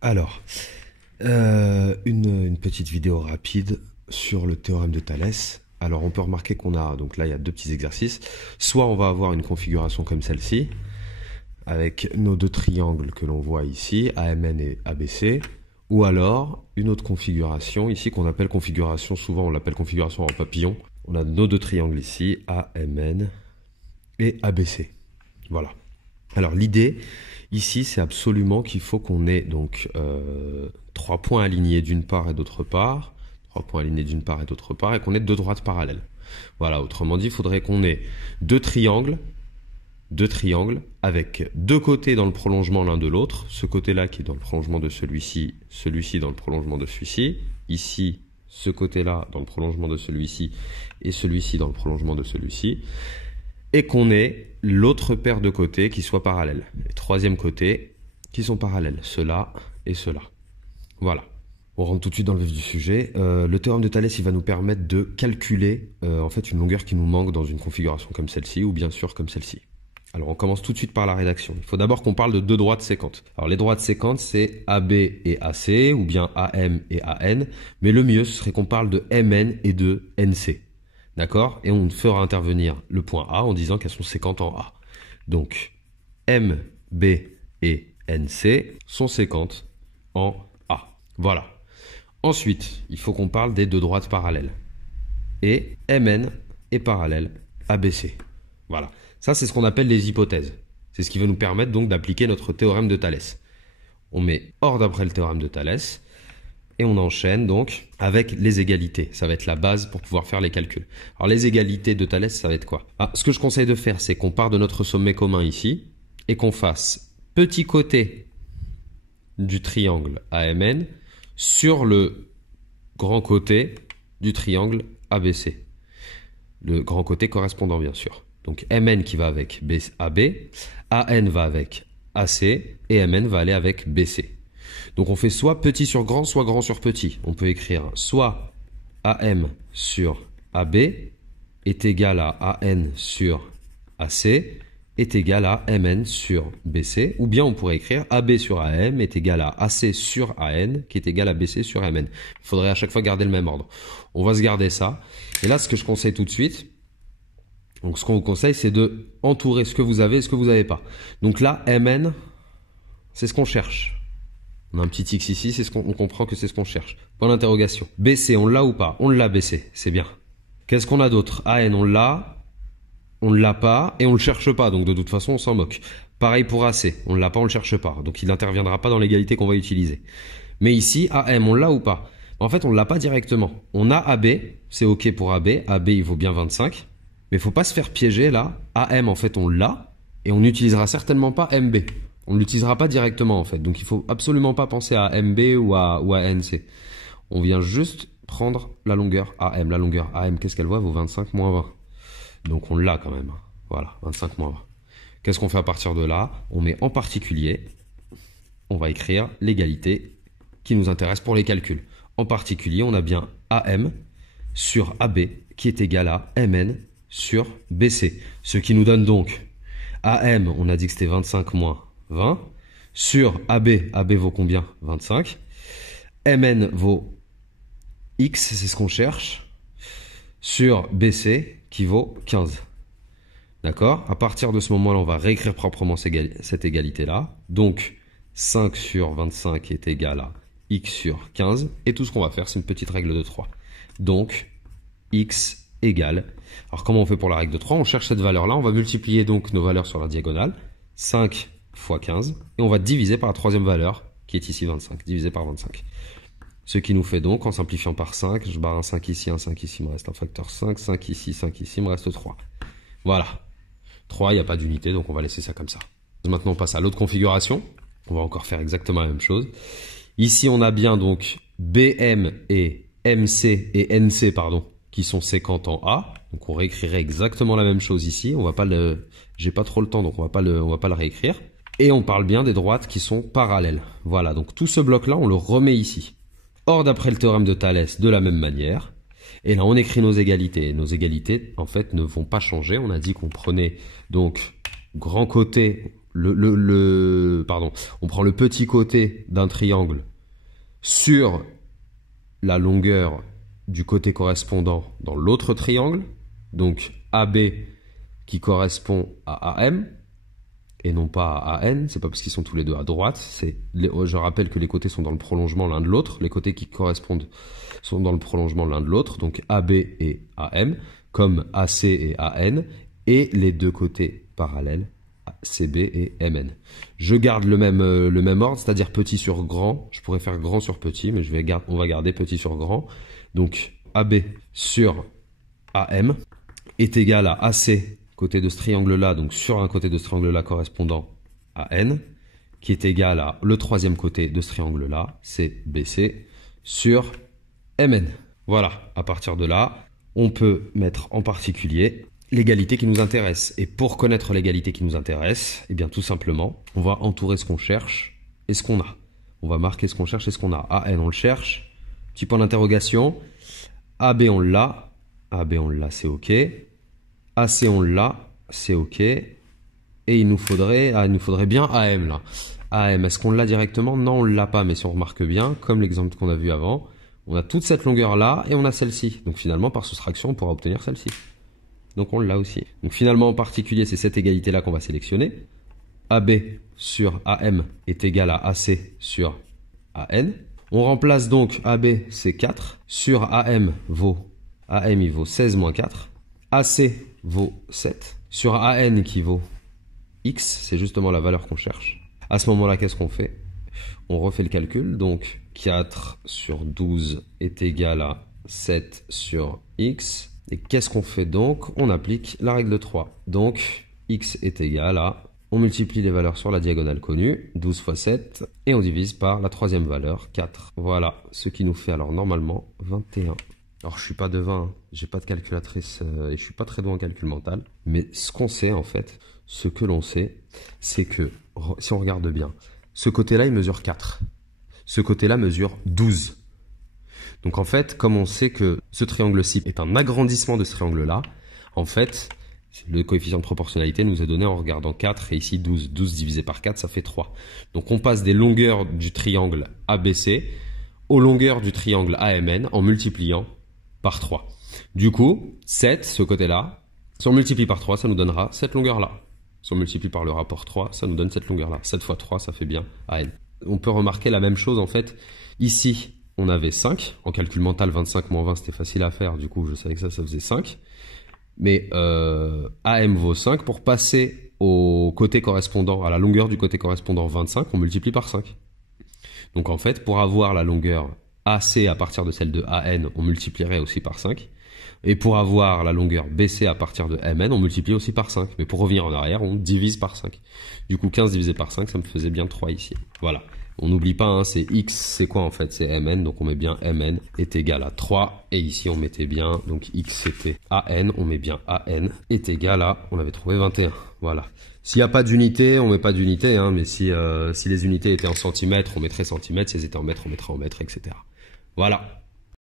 Alors, une petite vidéo rapide sur le théorème de Thalès. Alors, on peut remarquer qu'on a, donc là, il y a deux petits exercices. Soit on va avoir une configuration comme celle-ci, avec nos deux triangles que l'on voit ici, AMN et ABC, ou alors une autre configuration ici qu'on appelle configuration, souvent on l'appelle configuration en papillon. On a nos deux triangles ici, AMN et ABC. Voilà. Alors l'idée ici, c'est absolument qu'il faut qu'on ait donc trois points alignés d'une part et d'autre part, trois points alignés d'une part et d'autre part, et qu'on ait deux droites parallèles. Voilà, autrement dit, il faudrait qu'on ait deux triangles avec deux côtés dans le prolongement l'un de l'autre, ce côté-là qui est dans le prolongement de celui-ci, celui-ci dans le prolongement de celui-ci, ici, ce côté-là dans le prolongement de celui-ci, et celui-ci dans le prolongement de celui-ci, et qu'on ait l'autre paire de côtés qui soit parallèles. Les troisième côté qui sont parallèles, ceux-là et ceux-là. Voilà. On rentre tout de suite dans le vif du sujet. Le théorème de Thalès, il va nous permettre de calculer en fait une longueur qui nous manque dans une configuration comme celle-ci, ou bien sûr comme celle-ci. Alors on commence tout de suite par la rédaction. Il faut d'abord qu'on parle de deux droites séquentes. Alors les droites séquentes, c'est AB et AC, ou bien AM et AN, mais le mieux, ce serait qu'on parle de MN et de NC. D'accord? Et on fera intervenir le point A en disant qu'elles sont séquentes en A. Donc, M, B et NC sont séquentes en A. Voilà. Ensuite, il faut qu'on parle des deux droites parallèles. Et MN est parallèle ABC. Voilà. Ça, c'est ce qu'on appelle les hypothèses. C'est ce qui va nous permettre donc d'appliquer notre théorème de Thalès. On met hors d'après le théorème de Thalès. Et on enchaîne donc avec les égalités. Ça va être la base pour pouvoir faire les calculs. Alors les égalités de Thalès, ça va être quoi? Ce que je conseille de faire, c'est qu'on part de notre sommet commun ici et qu'on fasse petit côté du triangle AMN sur le grand côté du triangle ABC. Le grand côté correspondant bien sûr. Donc MN qui va avec AB, AN va avec AC et MN va aller avec BC. Donc on fait soit petit sur grand, soit grand sur petit. On peut écrire soit AM sur AB est égal à AN sur AC est égal à MN sur BC. Ou bien on pourrait écrire AB sur AM est égal à AC sur AN qui est égal à BC sur MN. Il faudrait à chaque fois garder le même ordre. On va se garder ça. Et là, ce que je conseille tout de suite, donc ce qu'on vous conseille, c'est de entourer ce que vous avez et ce que vous n'avez pas. Donc là, MN, c'est ce qu'on cherche. On a un petit X ici, on comprend que c'est ce qu'on cherche. Point d'interrogation. BC, on l'a ou pas? On l'a BC, c'est bien. Qu'est-ce qu'on a d'autre? AN, on ne l'a pas, et on le cherche pas, donc de toute façon, on s'en moque. Pareil pour AC, on ne l'a pas, on le cherche pas, donc il n'interviendra pas dans l'égalité qu'on va utiliser. Mais ici, AM, on l'a ou pas? En fait, on ne l'a pas directement. On a AB, c'est OK pour AB, AB il vaut bien 25, mais il faut pas se faire piéger là. AM, en fait, on l'a, et on n'utilisera certainement pas MB. On ne l'utilisera pas directement en fait, donc il faut absolument pas penser à MB ou à NC. On vient juste prendre la longueur AM. La longueur AM, qu'est-ce qu'elle vaut? Elle vaut 25 moins 20. Donc on l'a quand même. Voilà, 25 moins 20. Qu'est-ce qu'on fait à partir de là? On met en particulier, on va écrire l'égalité qui nous intéresse pour les calculs. En particulier, on a bien AM sur AB qui est égal à MN sur BC. Ce qui nous donne donc AM, on a dit que c'était 25 moins 20, sur AB, AB vaut combien? 25, MN vaut X, c'est ce qu'on cherche, sur BC qui vaut 15. D'accord? À partir de ce moment-là, on va réécrire proprement cette égalité-là. Donc, 5 sur 25 est égal à X sur 15. Et tout ce qu'on va faire, c'est une petite règle de 3. Donc, X égale. Alors, comment on fait pour la règle de 3? On cherche cette valeur-là. On va multiplier donc nos valeurs sur la diagonale. 5 fois 15, et on va diviser par la troisième valeur, qui est ici 25, divisé par 25. Ce qui nous fait donc, en simplifiant par 5, je barre un 5 ici, il me reste un facteur 5, 5 ici, il me reste 3. Voilà. 3, il n'y a pas d'unité, donc on va laisser ça comme ça. Maintenant, on passe à l'autre configuration. On va encore faire exactement la même chose. Ici, on a bien donc BM et MC et NC, pardon, qui sont séquentes en A. Donc on réécrirait exactement la même chose ici. On va pas le, j'ai pas trop le temps, donc on va pas le réécrire. Et on parle bien des droites qui sont parallèles. Voilà, donc tout ce bloc-là, on le remet ici. Or, d'après le théorème de Thalès, de la même manière. Et là, on écrit nos égalités. Nos égalités, en fait, ne vont pas changer. On a dit qu'on prenait donc grand côté, on prend le petit côté d'un triangle sur la longueur du côté correspondant dans l'autre triangle, donc AB qui correspond à AM, et non pas à AN, c'est pas parce qu'ils sont tous les deux à droite, je rappelle que les côtés sont dans le prolongement l'un de l'autre, les côtés qui correspondent sont dans le prolongement l'un de l'autre, donc AB et AM, comme AC et AN, et les deux côtés parallèles, CB et MN. Je garde le même ordre, c'est-à-dire petit sur grand, je pourrais faire grand sur petit, mais on va garder petit sur grand, donc AB sur AM est égal à AC, côté de ce triangle-là, donc sur un côté de ce triangle-là correspondant à N, qui est égal à le troisième côté de ce triangle-là, c'est BC, sur MN. Voilà, à partir de là, on peut mettre en particulier l'égalité qui nous intéresse. Et pour connaître l'égalité qui nous intéresse, eh bien tout simplement, on va entourer ce qu'on cherche et ce qu'on a. On va marquer ce qu'on cherche et ce qu'on a. AN, on le cherche. Petit point d'interrogation. AB, on l'a. AB, on l'a, c'est OK. AC, on l'a, c'est OK. Et il nous faudrait bien AM, là. AM, est-ce qu'on l'a directement? Non, on ne l'a pas, mais si on remarque bien, comme l'exemple qu'on a vu avant, on a toute cette longueur-là et on a celle-ci. Donc finalement, par soustraction, on pourra obtenir celle-ci. Donc on l'a aussi. Donc finalement, en particulier, c'est cette égalité-là qu'on va sélectionner. AB sur AM est égal à AC sur AN. On remplace donc AB, c'est 4. Sur AM, il vaut 16 moins 4. AC vaut 7. Sur AN qui vaut X, c'est justement la valeur qu'on cherche. À ce moment-là, qu'est-ce qu'on fait? On refait le calcul. Donc 4 sur 12 est égal à 7 sur X. Et qu'est-ce qu'on fait donc? On applique la règle de 3. Donc, x est égal à... On multiplie les valeurs sur la diagonale connue, 12 fois 7, et on divise par la troisième valeur, 4. Voilà, ce qui nous fait alors normalement 21. Alors, je suis pas devin, j'ai pas de calculatrice et je suis pas très doué en calcul mental. Mais ce qu'on sait en fait, ce que l'on sait, c'est que, si on regarde bien, ce côté-là, il mesure 4. Ce côté-là mesure 12. Donc en fait, comme on sait que ce triangle-ci est un agrandissement de ce triangle-là, en fait, le coefficient de proportionnalité nous est donné en regardant 4 et ici 12. 12 divisé par 4, ça fait 3. Donc on passe des longueurs du triangle ABC aux longueurs du triangle AMN en multipliant par 3. Du coup, 7, ce côté-là, si on multiplie par 3, ça nous donnera cette longueur-là. Si on multiplie par le rapport 3, ça nous donne cette longueur-là. 7 fois 3, ça fait bien AN. On peut remarquer la même chose en fait ici. On avait 5. En calcul mental, 25 moins 20, c'était facile à faire. Du coup, je savais que ça faisait 5. Mais AM vaut 5. Pour passer au côté correspondant, à la longueur du côté correspondant 25, on multiplie par 5. Donc en fait, pour avoir la longueur AC à partir de celle de AN, on multiplierait aussi par 5. Et pour avoir la longueur BC à partir de MN, on multiplie aussi par 5. Mais pour revenir en arrière, on divise par 5. Du coup, 15 divisé par 5, ça me faisait bien 3 ici. Voilà. On n'oublie pas, hein, c'est X, c'est quoi en fait? C'est MN, donc on met bien MN est égal à 3. Et ici, on mettait bien, donc X c'était AN, on met bien AN est égal à, on avait trouvé 21. Voilà. S'il n'y a pas d'unité, on met pas d'unité, hein, mais si les unités étaient en centimètres, on mettrait centimètres, si elles étaient en mètres, on mettrait en mètres, etc. Voilà.